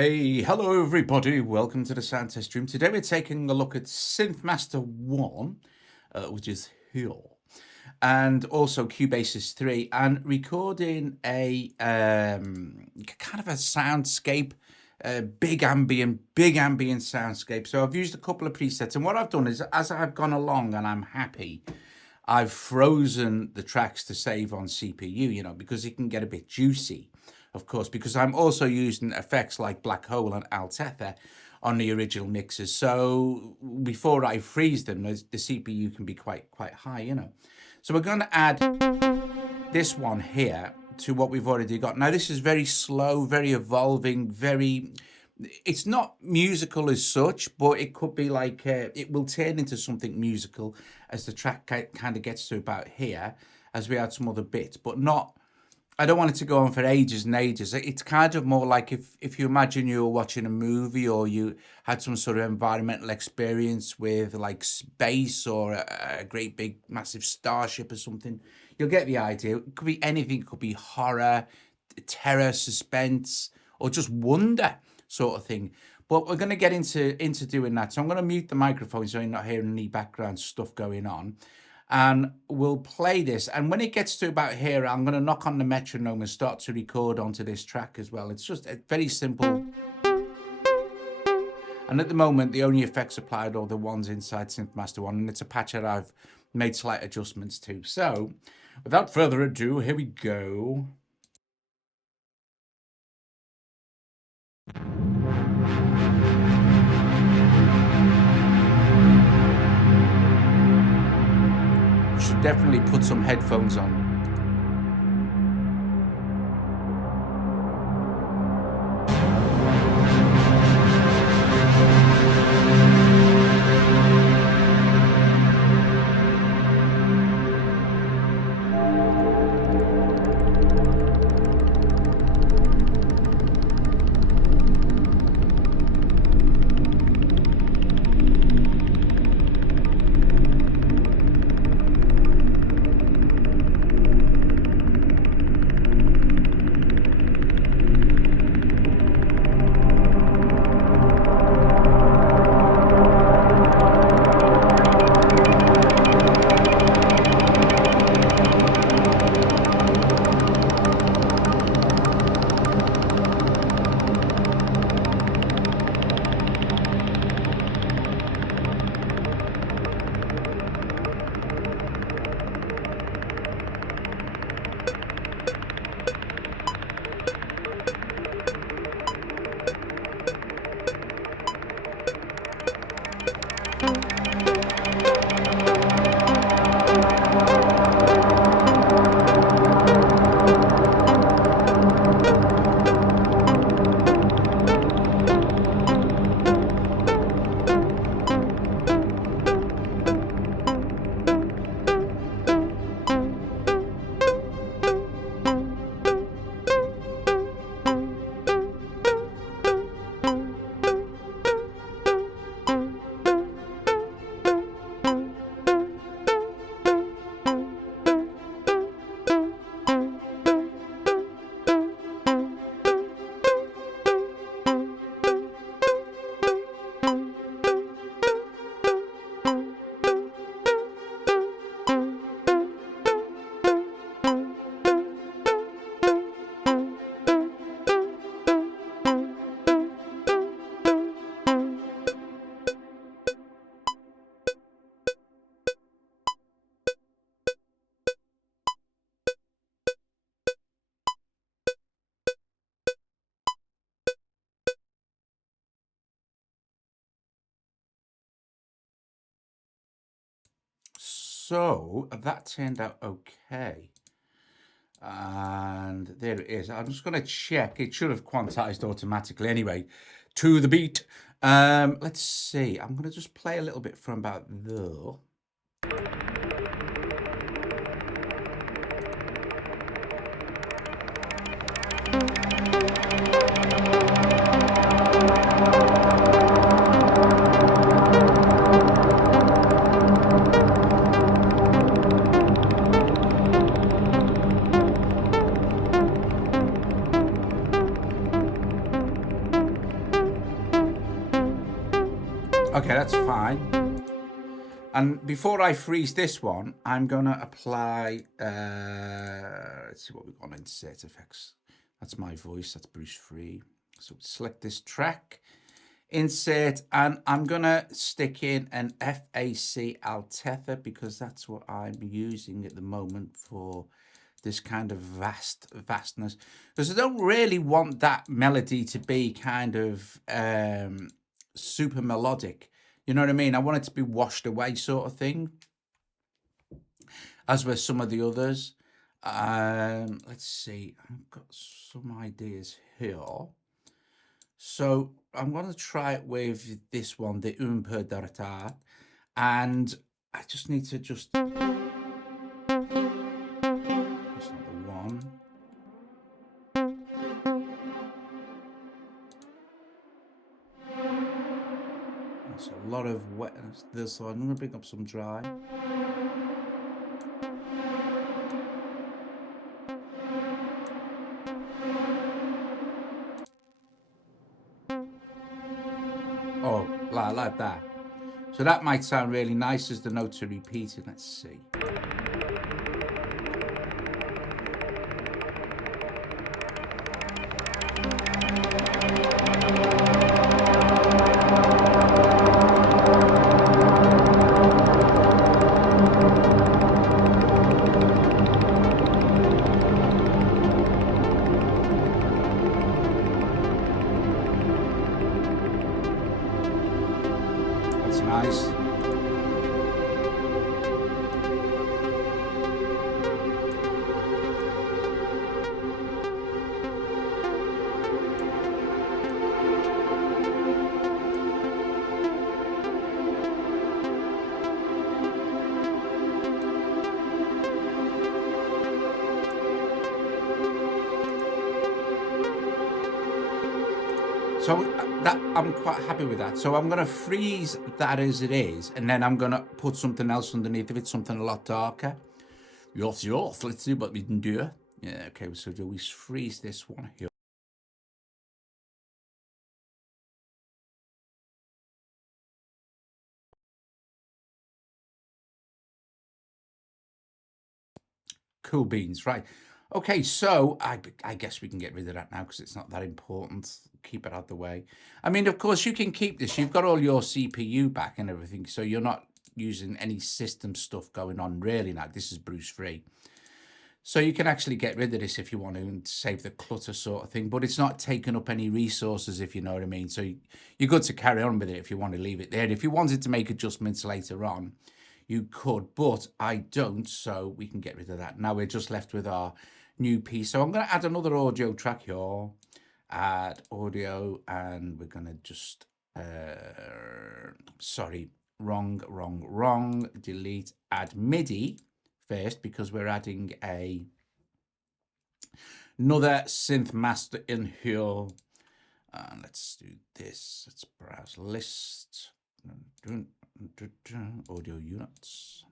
Hey, hello everybody, welcome to the sound test room. Today we're taking a look at SynthMaster 1, which is here, and also Cubasis 3, and recording a kind of a soundscape, big ambient soundscape. So I've used a couple of presets, and what I've done is, as I've gone along and I'm happy, I've frozen the tracks to save on CPU, because it can get a bit juicy, of course, because I'm also using effects like Black Hole and Alteza on the original mixes. So before I freeze them, the CPU can be quite high, So we're going to add this one here to what we've already got. Now, this is very slow, very evolving, it's not musical as such, but it could be like, it will turn into something musical as the track kind of gets to about here, as we add some other bits, but not, I don't want it to go on for ages and ages. It's kind of more like if you imagine you were watching a movie or you had some sort of environmental experience with like space or a great big massive starship or something. You'll get the idea. It could be anything. It could be horror, terror, suspense, or just wonder sort of thing. But we're going to get into doing that. So I'm going to mute the microphone so you're not hearing any background stuff going on. And we'll play this. And when it gets to about here, I'm going to knock on the metronome and start to record onto this track as well. It's just very simple. And at the moment, the only effects applied are the ones inside SynthMaster 1. And it's a patch that I've made slight adjustments to. So without further ado, here we go. Should definitely put some headphones on. So that turned out okay. And there it is. I'm just going to check. It should have quantized automatically anyway to the beat. Let's see. I'm going to just play a little bit from about there. Okay, that's fine. And before I freeze this one, I'm gonna apply, let's see what we've got on insert effects. That's my voice, that's Bruce Free. So select this track, insert, and I'm gonna stick in an FAC Alteza because that's what I'm using at the moment for this kind of vastness. Because I don't really want that melody to be kind of super melodic. You know what I mean? I want it to be washed away sort of thing, as with some of the others. Let's see, I've got some ideas here. So I'm going to try it with this one, the per Dartar, and I just need to just... That's not the one. That's a lot of wetness this side. I'm going to pick up some dry. Oh, like that. So that might sound really nice as the notes are repeated. Let's see. That's nice. So that I'm quite happy with that. So I'm going to freeze that as it is, and then I'm going to put something else underneath of it, something a lot darker. Yes, let's see what we can do. Yeah, okay, so do we freeze this one here? Cool beans, right. Okay, so I guess we can get rid of that now because it's not that important. Keep it out of the way. I mean, of course, you can keep this. You've got all your CPU back and everything, so you're not using any system stuff going on really now. This is Bruce Free. So you can actually get rid of this if you want to and save the clutter sort of thing, but it's not taking up any resources, if you know what I mean. So you're good to carry on with it if you want to leave it there. If you wanted to make adjustments later on, you could, but I don't, so we can get rid of that. Now we're just left with our new piece. So I'm going to add another audio track here, add audio, and we're going to just, sorry, wrong, delete, add MIDI first, because we're adding another SynthMaster in here. Let's do this, let's browse list, audio units,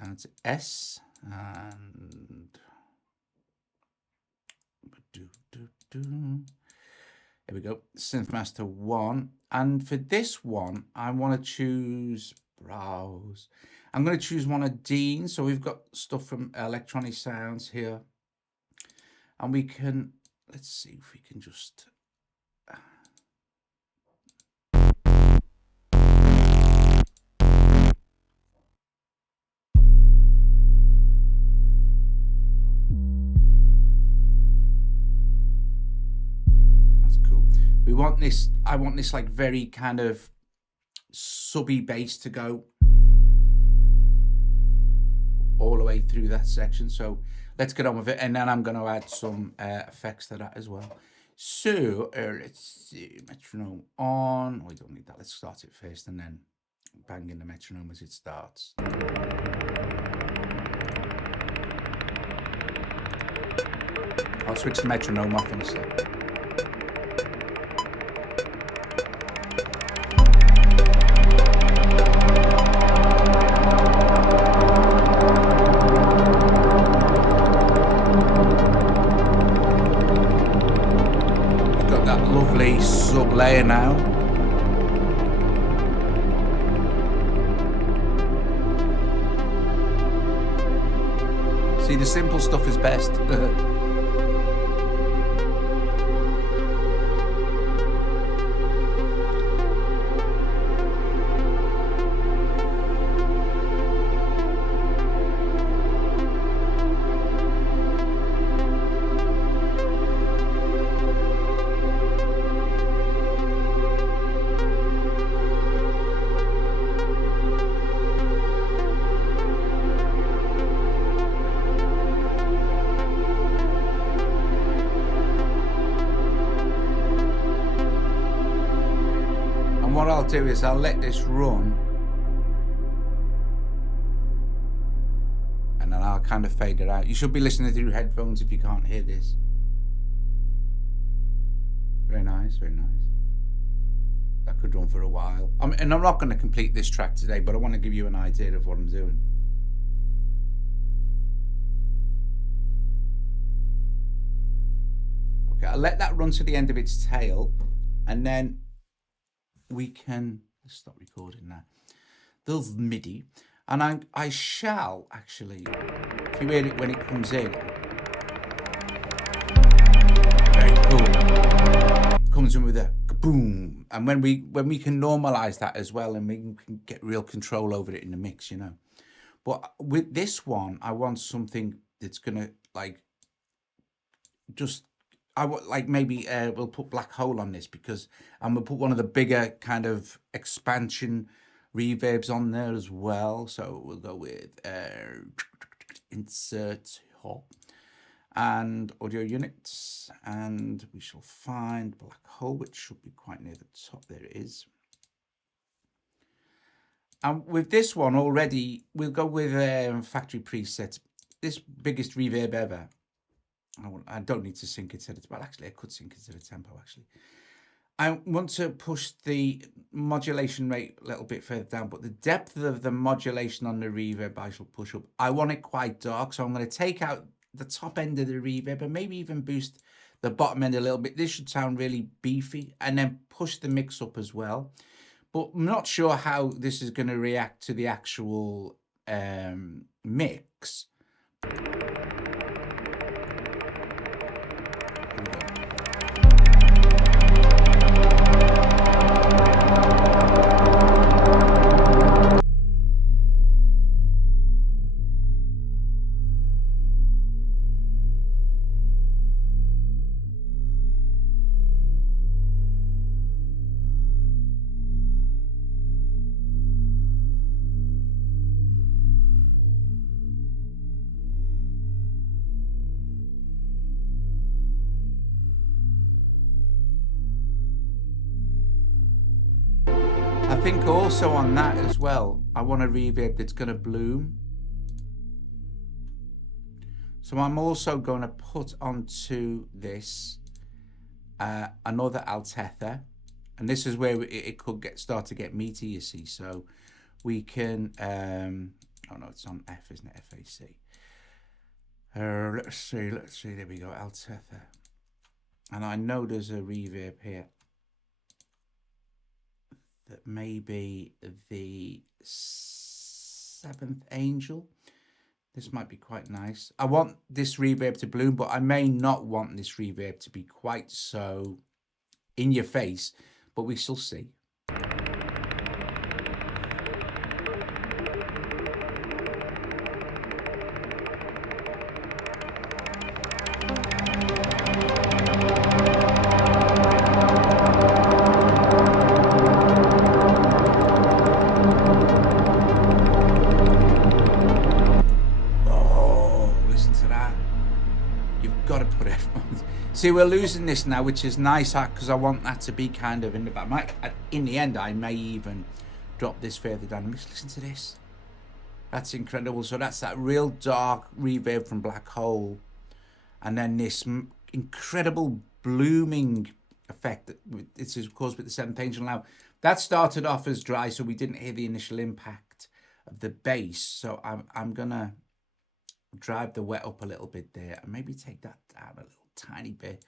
down to S, and here we go, SynthMaster 1. And for this one, I want to choose browse. I'm going to choose one of Dean's. So we've got stuff from Electronic Sounds here, and we can, let's see if we can just we want this, I want this like very kind of subby bass to go all the way through that section. So let's get on with it, and then I'm going to add some effects to that as well. So let's see, metronome on. We don't need that. Let's start it first and then bang in the metronome as it starts. I'll switch the metronome off in a sec. lovely sub layer now. See, the simple stuff is best. What I'll do is I'll let this run and then I'll kind of fade it out. You should be listening through headphones if you can't hear this. Very nice, very nice. That could run for a while. And I'm not going to complete this track today, but I want to give you an idea of what I'm doing. Okay, I'll let that run to the end of its tail and then we can stop recording now. There's MIDI, and I shall actually, if you hear it when it comes in, very cool. It comes in with a boom, and when we can normalize that as well, and we can get real control over it in the mix, you know. But with this one, I want something that's gonna like just. I would like maybe we'll put Black Hole on this because I'm gonna put one of the bigger kind of expansion reverbs on there as well. So we'll go with insert hop and audio units, and we shall find Black Hole, which should be quite near the top. There it is. And with this one already, we'll go with factory preset. This biggest reverb ever. I don't need to sync it to the, well, actually I could sync it to the tempo actually. I want to push the modulation rate a little bit further down, but the depth of the modulation on the reverb I shall push up. I want it quite dark, so I'm going to take out the top end of the reverb and maybe even boost the bottom end a little bit. This should sound really beefy, and then push the mix up as well. But I'm not sure how this is going to react to the actual mix. I think also on that as well, I want a reverb that's going to bloom. So I'm also going to put onto this another Alteza, and this is where it could start to get meaty, you see. So we can, oh no, it's on F, isn't it? FAC. Let's see, there we go, Alteza. And I know there's a reverb here that may be the 7th Angel. This might be quite nice. I want this reverb to bloom, but I may not want this reverb to be quite so in your face, but we shall see. See, we're losing this now, which is nice because I want that to be kind of in the back. In the end, I may even drop this further down. Just listen to this. That's incredible. So that's that real dark reverb from Black Hole. And then this incredible blooming effect that it's of course with the 7th Angel. Now, that started off as dry, so we didn't hear the initial impact of the bass. So I'm going to drive the wet up a little bit there and maybe take that down a little tiny bit.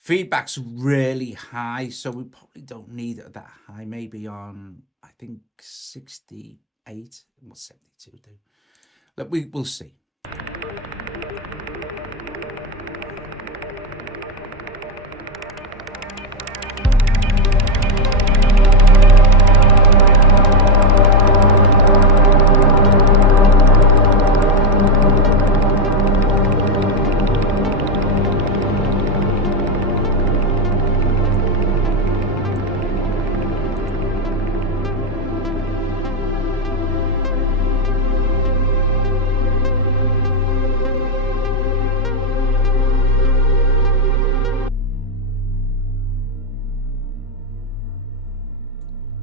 Feedback's really high, so we probably don't need it that high. Maybe on, I think, 68. What 72 do? But we'll see.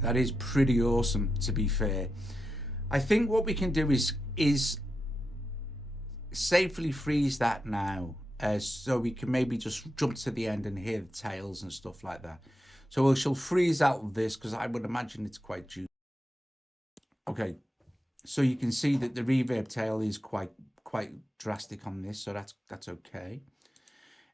That is pretty awesome, to be fair. I think what we can do is safely freeze that now, so we can maybe just jump to the end and hear the tails and stuff like that. So we shall freeze out this, because I would imagine it's quite juicy. Okay, so you can see that the reverb tail is quite drastic on this, so that's okay.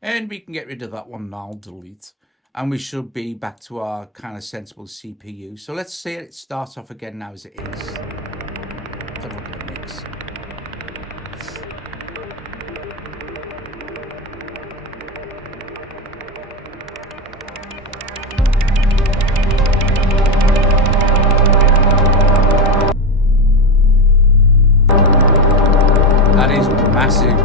And we can get rid of that one now, delete. And we should be back to our kind of sensible CPU. So let's see it start off again now as it is. Let's have a look at the mix. That is massive.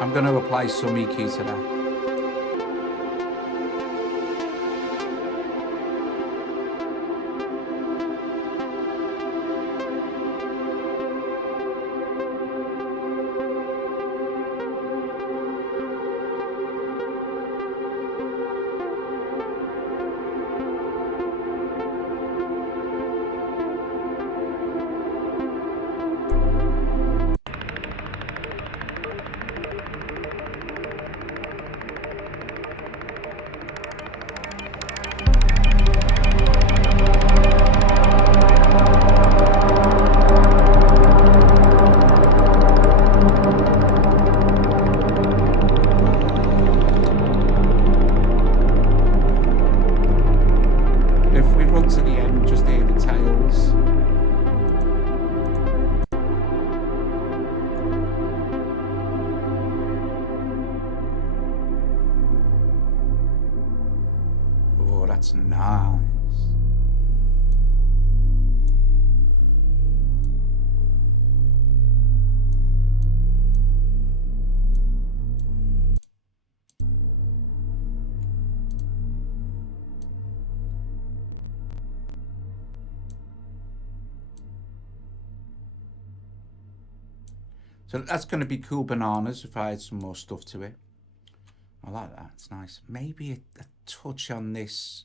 I'm going to apply some EQ to that. That's nice. So that's going to be cool bananas if I add some more stuff to it. I like that. It's nice. Maybe a touch on this.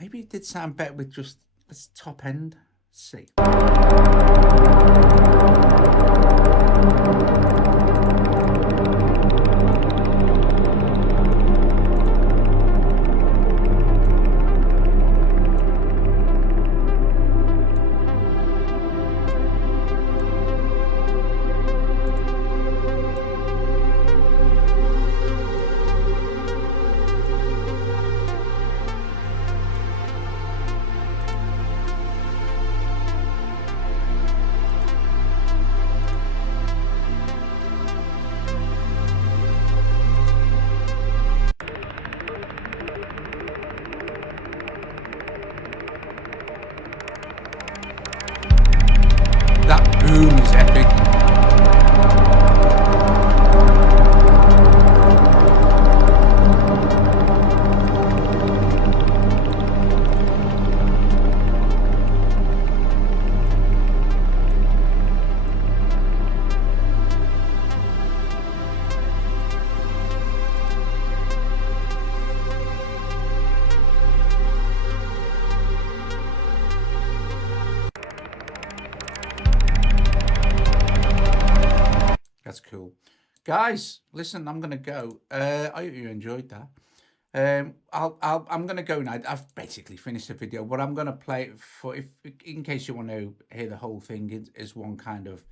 Maybe it did sound better with just this top end. Let's see. That boom is epic. That's cool. Guys, listen, I'm going to go. I hope you enjoyed that. I'm gonna go now. I've basically finished the video, but I'm gonna play it for if in case you want to hear the whole thing is one kind of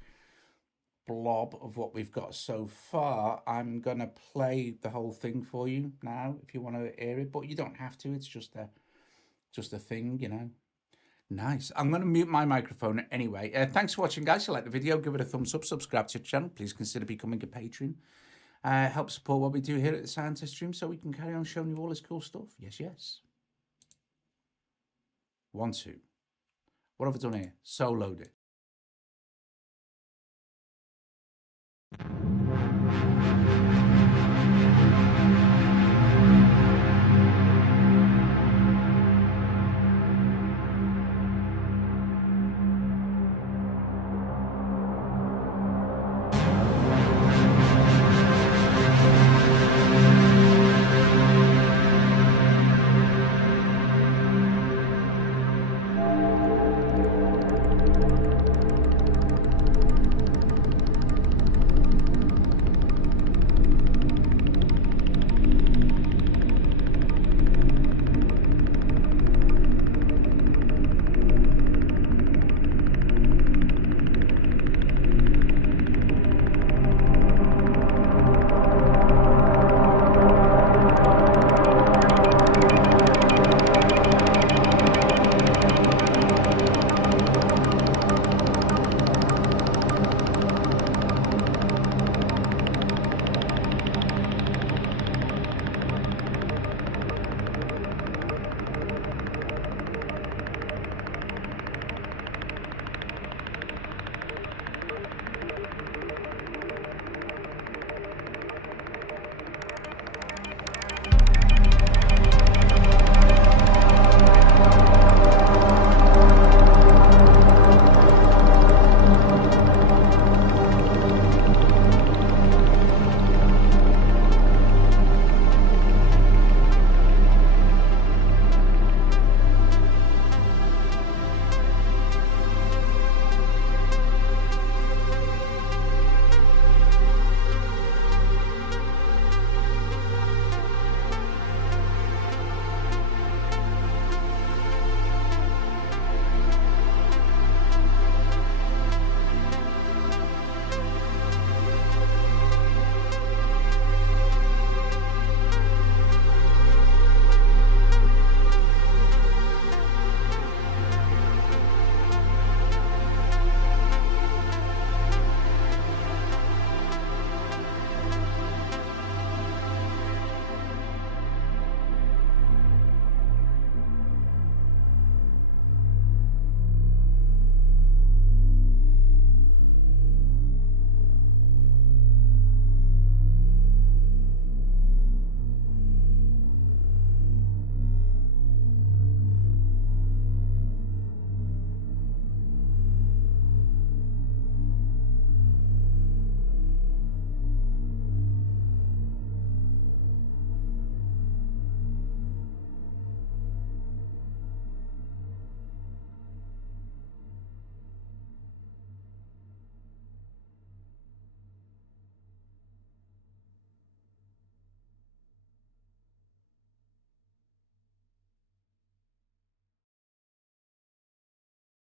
blob of what we've got so far. I'm gonna play the whole thing for you now if you want to hear it, but you don't have to. It's just a thing, you know. Nice. I'm going to mute my microphone anyway. Thanks for watching, guys. If you like the video, give it a thumbs up, subscribe to the channel. Please consider becoming a patron. Help support what we do here at the Sound Test Stream so we can carry on showing you all this cool stuff. Yes, yes. 1, 2. What have I done here? Soloed it.